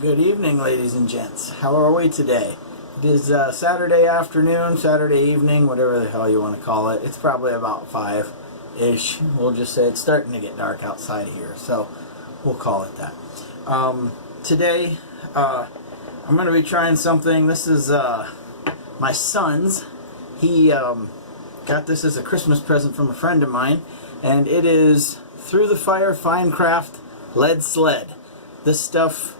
Good evening, ladies and gents. How are we today? It is Saturday afternoon, Saturday evening, whatever the hell you want to call it. It's probably about 5-ish. We'll just say it's starting to get dark outside here, so we'll call it that. Today, I'm going to be trying something. This is my son's. He got this as a Christmas present from a friend of mine, and it is Through the Fire Fine Craft Lead Sled. This stuff,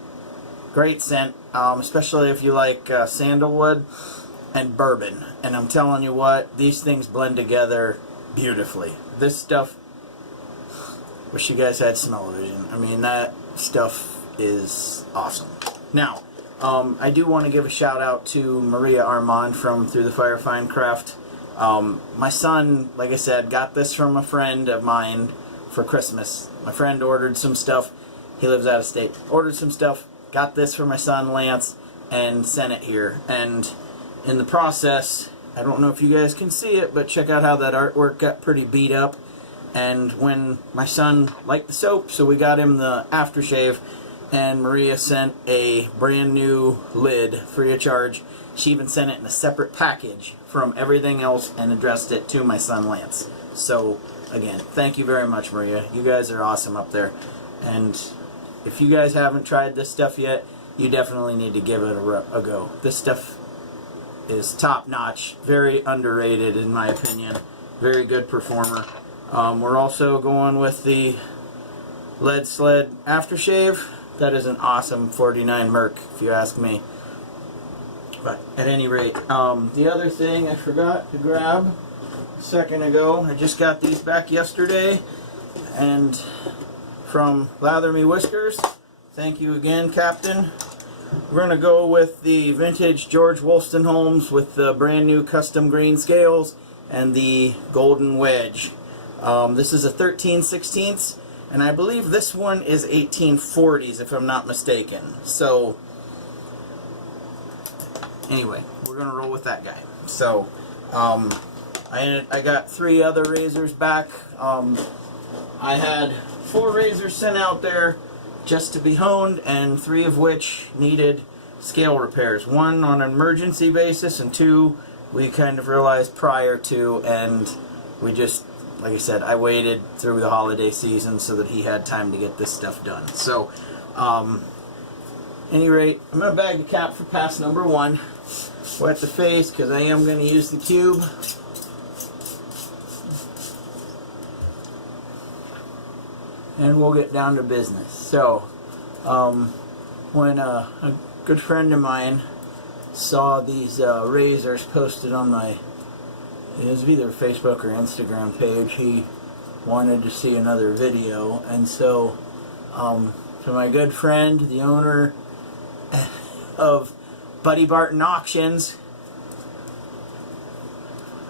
great scent, especially if you like sandalwood and bourbon. And I'm telling you what, these things blend together beautifully. This stuff, wish you guys had smell-o-vision. I mean, that stuff is awesome. Now, I do want to give a shout out to Maria Armand from Through the Fire Fine Craft. My son, like I said, got this from a friend of mine for Christmas. My friend ordered some stuff. He lives out of state. Ordered some stuff, got this for my son Lance, and sent it here. And in the process, I don't know if you guys can see it, but check out how that artwork got pretty beat up. And when my son liked the soap, so we got him the aftershave, and Maria sent a brand new lid free of charge. She even sent it in a separate package from everything else and addressed it to my son Lance. So again, thank you very much, Maria. You guys are awesome up there. And if you guys haven't tried this stuff yet, you definitely need to give it a go. This stuff is top-notch, very underrated in my opinion, very good performer. We're also going with the Lead Sled aftershave. That is an awesome 49 Merc, if you ask me. But at any rate, the other thing I forgot to grab a second ago, I just got these back yesterday, and from Lather Me Whiskers, thank you again, Captain. We're going to go with the vintage George Wostenholms with the brand new custom green scales and the golden wedge. This is a 13/16, and I believe this one is 1840s if I'm not mistaken. So anyway, we're going to roll with that guy. So I got 3 other razors back. I had 4 razors sent out there just to be honed, and 3 of which needed scale repairs. 1 on an emergency basis, and 2 we kind of realized prior to, and we just, like I said, I waited through the holiday season so that he had time to get this stuff done. So, any rate, I'm going to bag the cap for pass number 1. Wet the face, because I am going to use the cube. And we'll get down to business. So, when a good friend of mine saw these razors posted on my, it was either Facebook or Instagram page, he wanted to see another video. And so, to my good friend, the owner of Buddy Barton Auctions,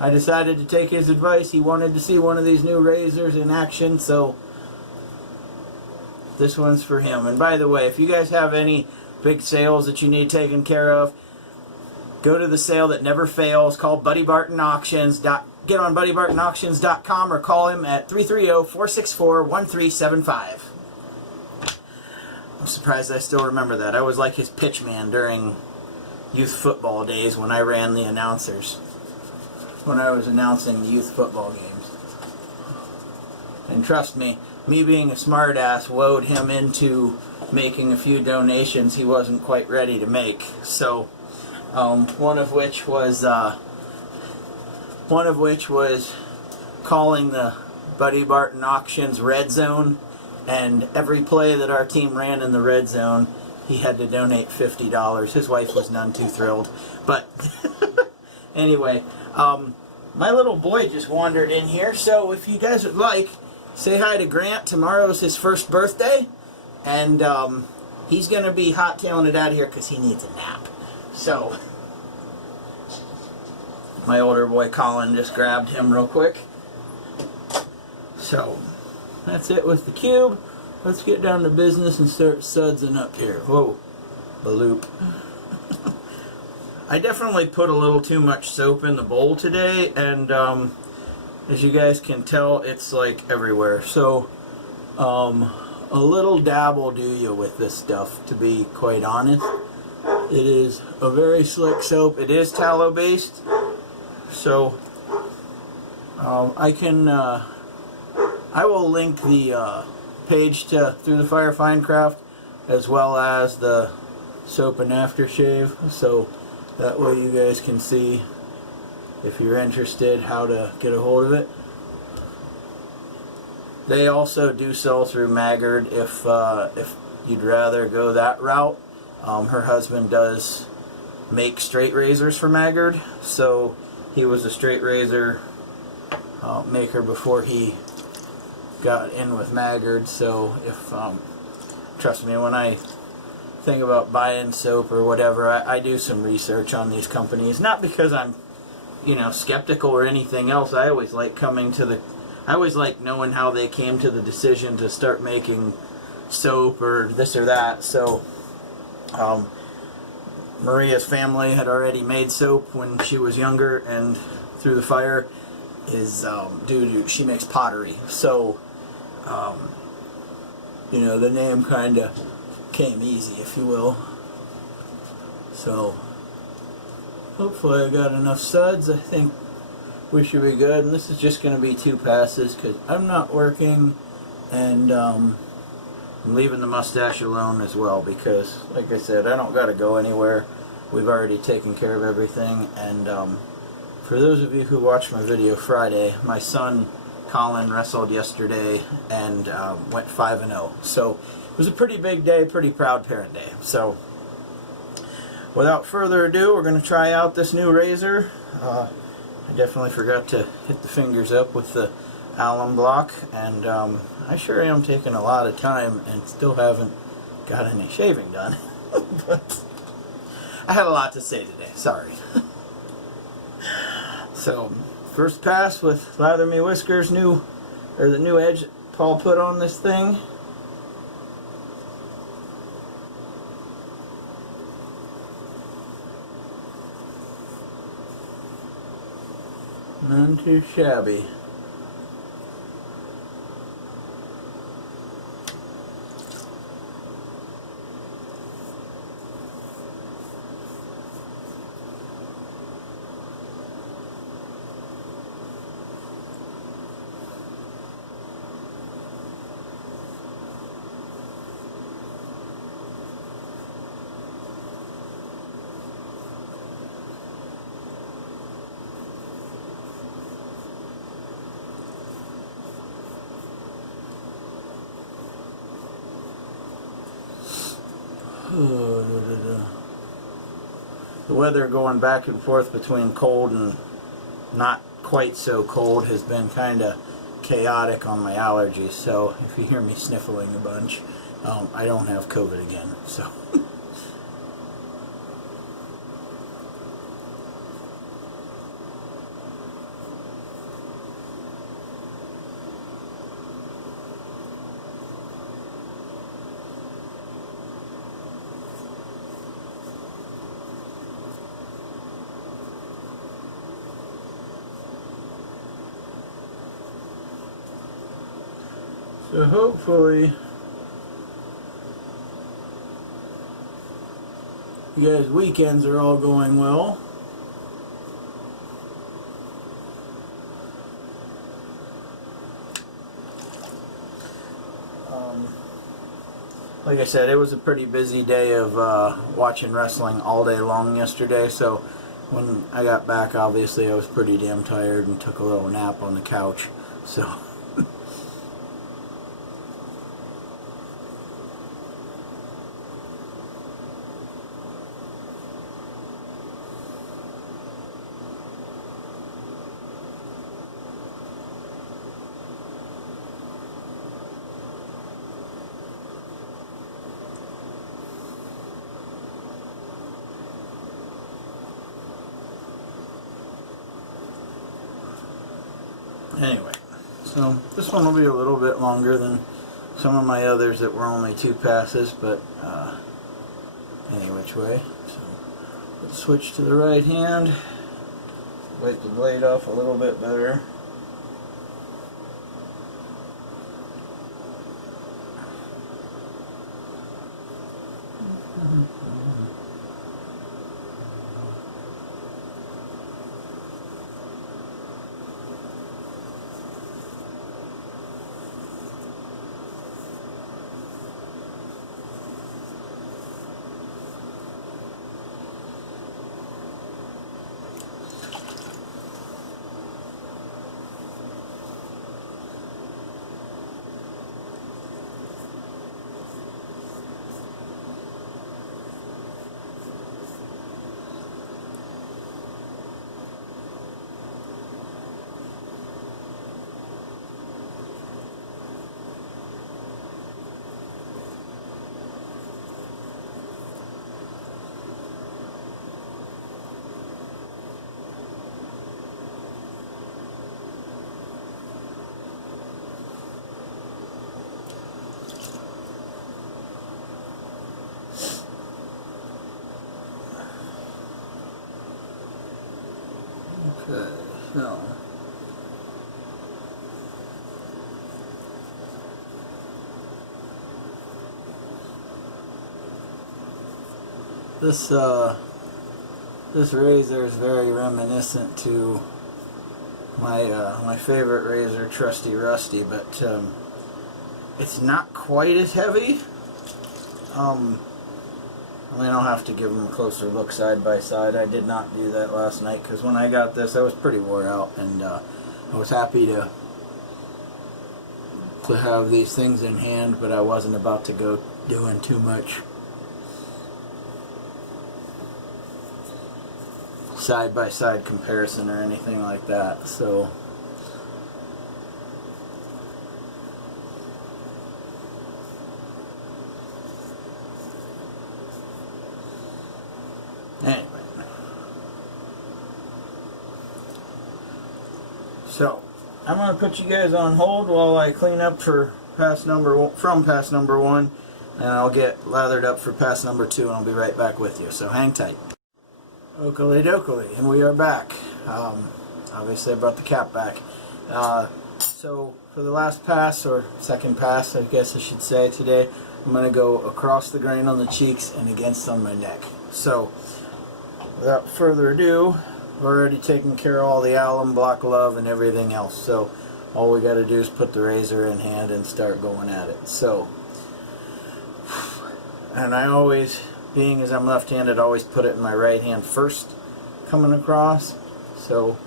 I decided to take his advice. He wanted to see one of these new razors in action, so this one's for him. And by the way, if you guys have any big sales that you need taken care of, go to the sale that never fails, called Buddy Barton Auctions. Get on BuddyBartonAuctions.com or call him at 330-464-1375. I'm surprised I still remember that. I was like his pitch man during youth football days when I ran the announcers, when I was announcing the youth football games. And trust me, me being a smartass woed him into making a few donations he wasn't quite ready to make. So, one of which was calling the Buddy Barton Auctions Red Zone, and every play that our team ran in the Red Zone, he had to donate $50. His wife was none too thrilled. But anyway, my little boy just wandered in here, so if you guys would like, say hi to Grant. Tomorrow's his first birthday, and he's going to be hot-tailing it out of here because he needs a nap. So, my older boy Colin just grabbed him real quick. So, that's it with the cube. Let's get down to business and start sudsing up here. Whoa, baloop. I definitely put a little too much soap in the bowl today, and as you guys can tell, it's like everywhere. So a little dabble do you with this stuff, to be quite honest. It is a very slick soap. It is tallow based, so I will link the page to Through the Fire Fine Craft, as well as the soap and aftershave, so that way you guys can see, if you're interested, how to get a hold of it. They also do sell through Maggard if you'd rather go that route. Her husband does make straight razors for Maggard, so he was a straight razor maker before he got in with Maggard. So if trust me, when I think about buying soap or whatever, I do some research on these companies, not because I'm skeptical or anything else. I always like knowing how they came to the decision to start making soap or this or that. So Maria's family had already made soap when she was younger, and Through the Fire is she makes pottery, so the name kind of came easy, if you will. So hopefully I got enough suds. I think we should be good, and this is just going to be 2 passes because I'm not working, and I'm leaving the mustache alone as well because, like I said, I don't got to go anywhere. We've already taken care of everything. And for those of you who watched my video Friday, my son Colin wrestled yesterday and went 5-0. So it was a pretty big day, pretty proud parent day. So without further ado, we're going to try out this new razor. I definitely forgot to hit the fingers up with the alum block, and I sure am taking a lot of time and still haven't got any shaving done. But I had a lot to say today, sorry. So, first pass with Lather Me Whiskers, the new edge Paul put on this thing. None too shabby. The weather going back and forth between cold and not quite so cold has been kind of chaotic on my allergies, so if you hear me sniffling a bunch, I don't have COVID again, so. So hopefully you guys' weekends are all going well. Like I said, it was a pretty busy day of watching wrestling all day long yesterday, so when I got back, obviously I was pretty damn tired and took a little nap on the couch. So anyway, so this one will be a little bit longer than some of my others that were only 2 passes, but any which way. So let's switch to the right hand, wipe the blade off a little bit better. Okay, so this razor is very reminiscent to my favorite razor, Trusty Rusty, but it's not quite as heavy. I mean, I'll have to give them a closer look side by side. I did not do that last night because when I got this, I was pretty wore out, and I was happy to have these things in hand, but I wasn't about to go doing too much side by side comparison or anything like that. So anyway, so I'm going to put you guys on hold while I clean up for pass number one, and I'll get lathered up for pass number 2, and I'll be right back with you. So hang tight. Oakley dokley, and we are back. Obviously I brought the cap back. So for the last pass, or second pass I guess I should say today, I'm going to go across the grain on the cheeks and against on my neck. So without further ado, we've already taken care of all the alum, black love, and everything else. So all we got to do is put the razor in hand and start going at it. So, and I always, being as I'm left-handed, always put it in my right hand first coming across. So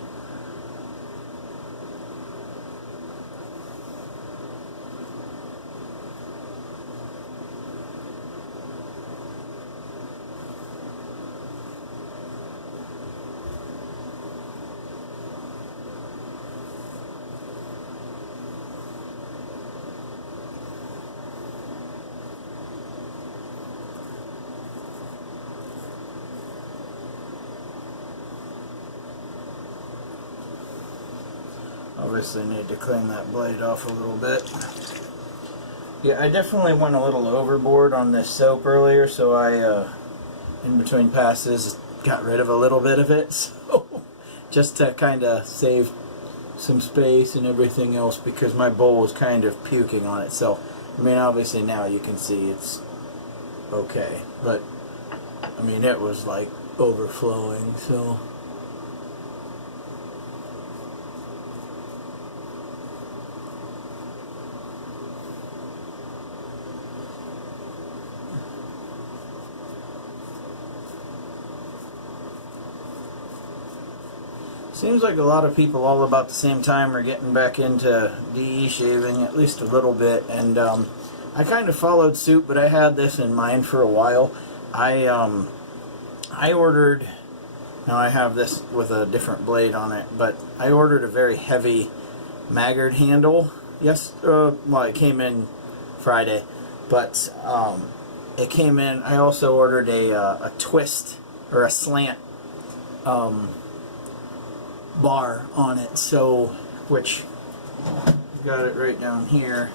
obviously need to clean that blade off a little bit. Yeah, I definitely went a little overboard on this soap earlier, so I, in between passes, got rid of a little bit of it, so just to kind of save some space and everything else, because my bowl was kind of puking on itself. I mean, obviously now you can see it's okay, but I mean, it was like overflowing, so. Seems like a lot of people all about the same time are getting back into DE shaving, at least a little bit, and I kind of followed suit, but I had this in mind for a while. I ordered, now I have this with a different blade on it, but I ordered a very heavy maggard handle. Yes, well, it came in Friday, but it came in, I also ordered a twist, or a slant, bar on it, so, which got it right down here.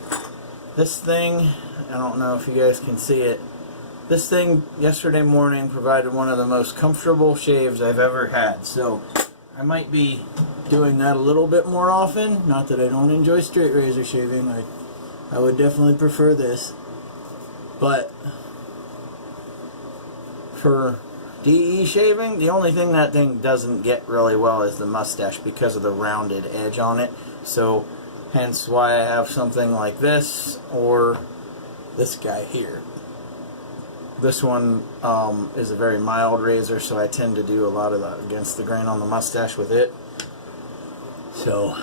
This thing, I don't know if you guys can see it, this thing yesterday morning provided one of the most comfortable shaves I've ever had, so I might be doing that a little bit more often. Not that I don't enjoy straight razor shaving, I would definitely prefer this, but For DE shaving, the only thing that thing doesn't get really well is the mustache because of the rounded edge on it. So hence why I have something like this or this guy here. This one is a very mild razor, so I tend to do a lot of the against the grain on the mustache with it. So,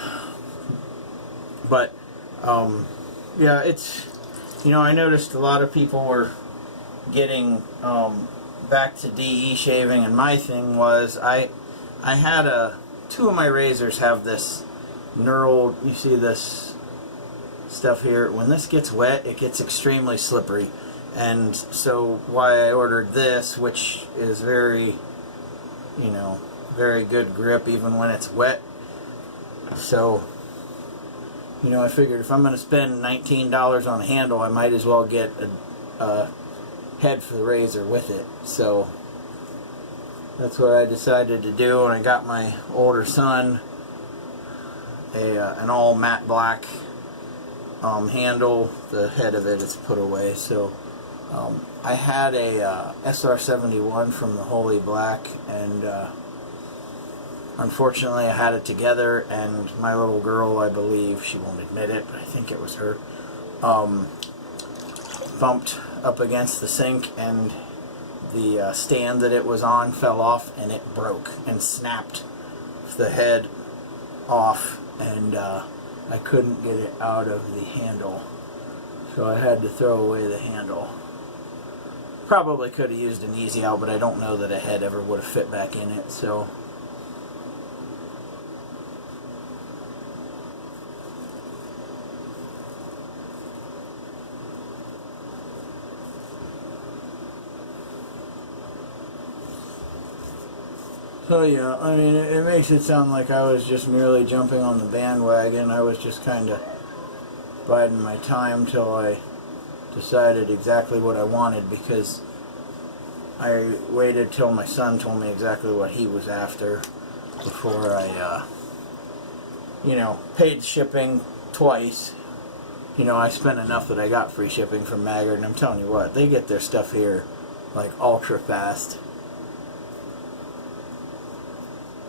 but yeah, it's, you know, I noticed a lot of people were getting back to DE shaving, and my thing was I had two of my razors have this knurled, you see this stuff here, when this gets wet it gets extremely slippery, and so why I ordered this, which is very, you know, very good grip even when it's wet. So, you know, I figured if I'm going to spend $19 on a handle, I might as well get a head for the razor with it. So that's what I decided to do, and I got my older son an all matte black handle. The head of it is put away. So I had a SR71 from the Holy Black, and unfortunately I had it together, and my little girl, I believe, she won't admit it, but I think it was her, bumped up against the sink, and the stand that it was on fell off, and it broke and snapped the head off, and I couldn't get it out of the handle, so I had to throw away the handle. Probably could have used an easy out, but I don't know that a head ever would have fit back in it. So yeah, I mean, it makes it sound like I was just merely jumping on the bandwagon. I was just kind of biding my time till I decided exactly what I wanted, because I waited till my son told me exactly what he was after before I, you know, paid shipping twice. You know, I spent enough that I got free shipping from Maggard, and I'm telling you what, they get their stuff here like ultra fast.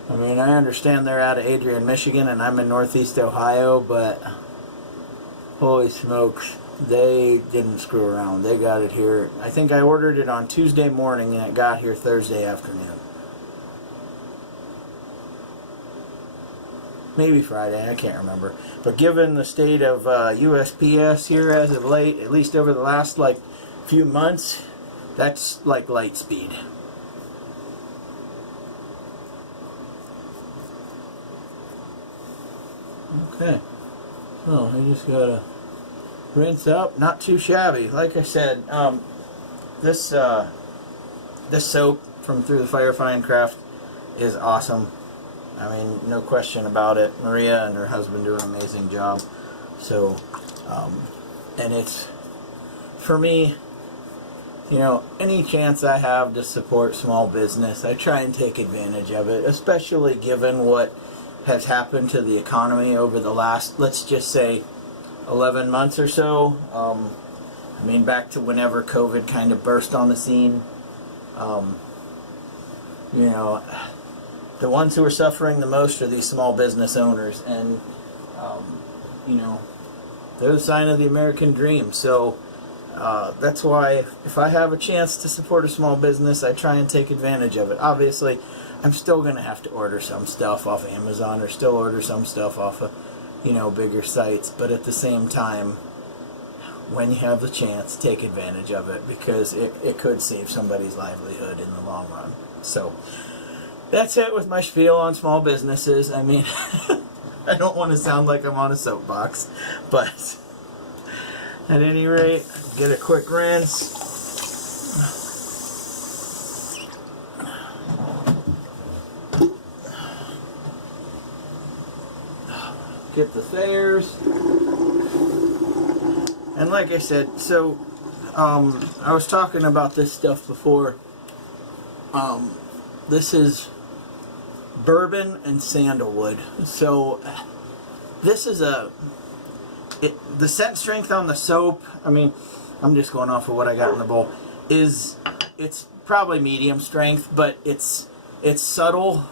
I mean, I understand they're out of Adrian, Michigan, and I'm in Northeast Ohio, but holy smokes, they didn't screw around. They got it here. I think I ordered it on Tuesday morning, and it got here Thursday afternoon. Maybe Friday, I can't remember. But given the state of USPS here as of late, at least over the last like few months, that's like light speed. Okay, so I just gotta rinse up. Not too shabby. Like I said, this soap from Through the Firefine Craft is awesome. I mean, no question about it. Maria and her husband do an amazing job. So, and it's, for me, you know, any chance I have to support small business, I try and take advantage of it, especially given what has happened to the economy over the last, let's just say, 11 months or so. I mean, back to whenever COVID kind of burst on the scene. You know, the ones who are suffering the most are these small business owners, and you know, they're the sign of the American dream. So that's why if I have a chance to support a small business, I try and take advantage of it. Obviously, I'm still going to have to order some stuff off of Amazon, or still order some stuff off of, you know, bigger sites, but at the same time, when you have the chance, take advantage of it, because it could save somebody's livelihood in the long run. So that's it with my spiel on small businesses. I mean, I don't want to sound like I'm on a soapbox, but at any rate, get a quick rinse. Get the Thayers. And like I said, so I was talking about this stuff before. This is bourbon and sandalwood. So this is the scent strength on the soap, I mean, I'm just going off of what I got in the bowl, it's probably medium strength, but it's subtle.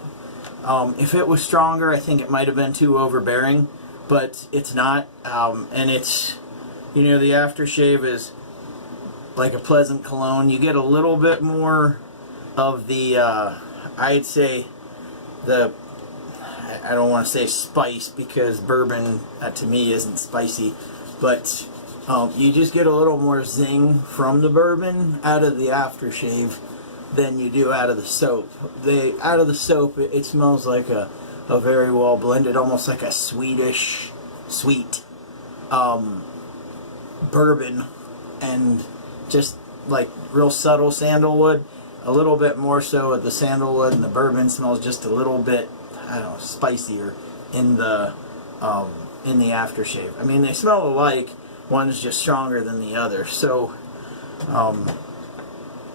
If it was stronger, I think it might have been too overbearing, but it's not. And it's, you know, the aftershave is like a pleasant cologne. You get a little bit more of the, I'd say, I don't want to say spice, because bourbon to me isn't spicy, but you just get a little more zing from the bourbon out of the aftershave than you do out of the soap. Out of the soap, it smells like a very well blended, almost like a sweet bourbon, and just like real subtle sandalwood. A little bit more so with the sandalwood, and the bourbon smells just a little bit, I don't know, spicier in the aftershave. I mean, they smell alike. One's just stronger than the other. So,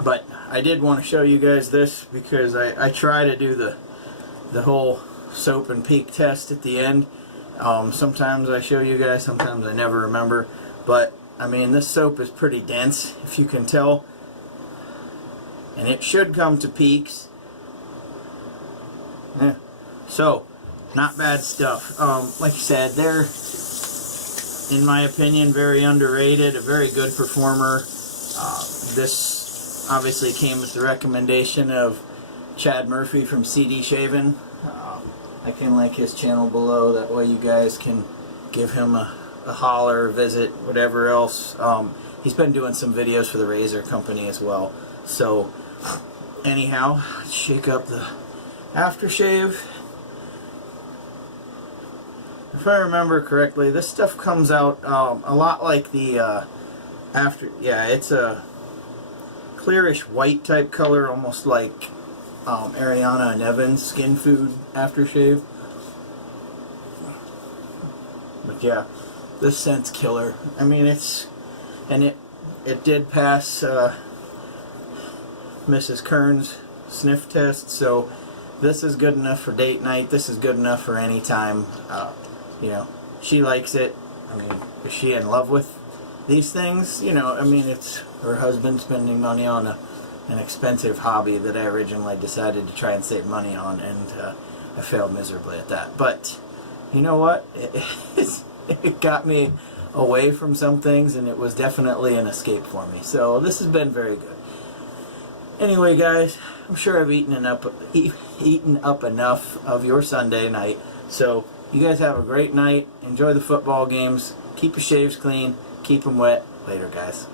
but I did want to show you guys this, because I try to do the whole soap and peak test at the end. Sometimes I show you guys, sometimes I never remember. But I mean, this soap is pretty dense, if you can tell, and it should come to peaks. Yeah. So, not bad stuff. Like I said, they're, in my opinion, very underrated, a very good performer. This obviously came with the recommendation of Chad Murphy from CD Shaving. I can link his channel below, that way you guys can give him a holler, visit, whatever else. He's been doing some videos for the razor company as well. So, anyhow, let's shake up the aftershave. If I remember correctly, this stuff comes out a lot like the it's a clearish white type color, almost like Ariana and Evan's Skin Food aftershave. But yeah, this scent's killer. I mean, it did pass Mrs. Kern's sniff test, so this is good enough for date night. This is good enough for any time. You know, she likes it. I mean, is she in love with these things? You know, I mean, it's her husband spending money on an expensive hobby that I originally decided to try and save money on, and I failed miserably at that. But you know what? It got me away from some things, and it was definitely an escape for me. So this has been very good. Anyway, guys, I'm sure I've eaten up enough of your Sunday night. So you guys have a great night. Enjoy the football games. Keep your shaves clean. Keep them wet. Later, guys.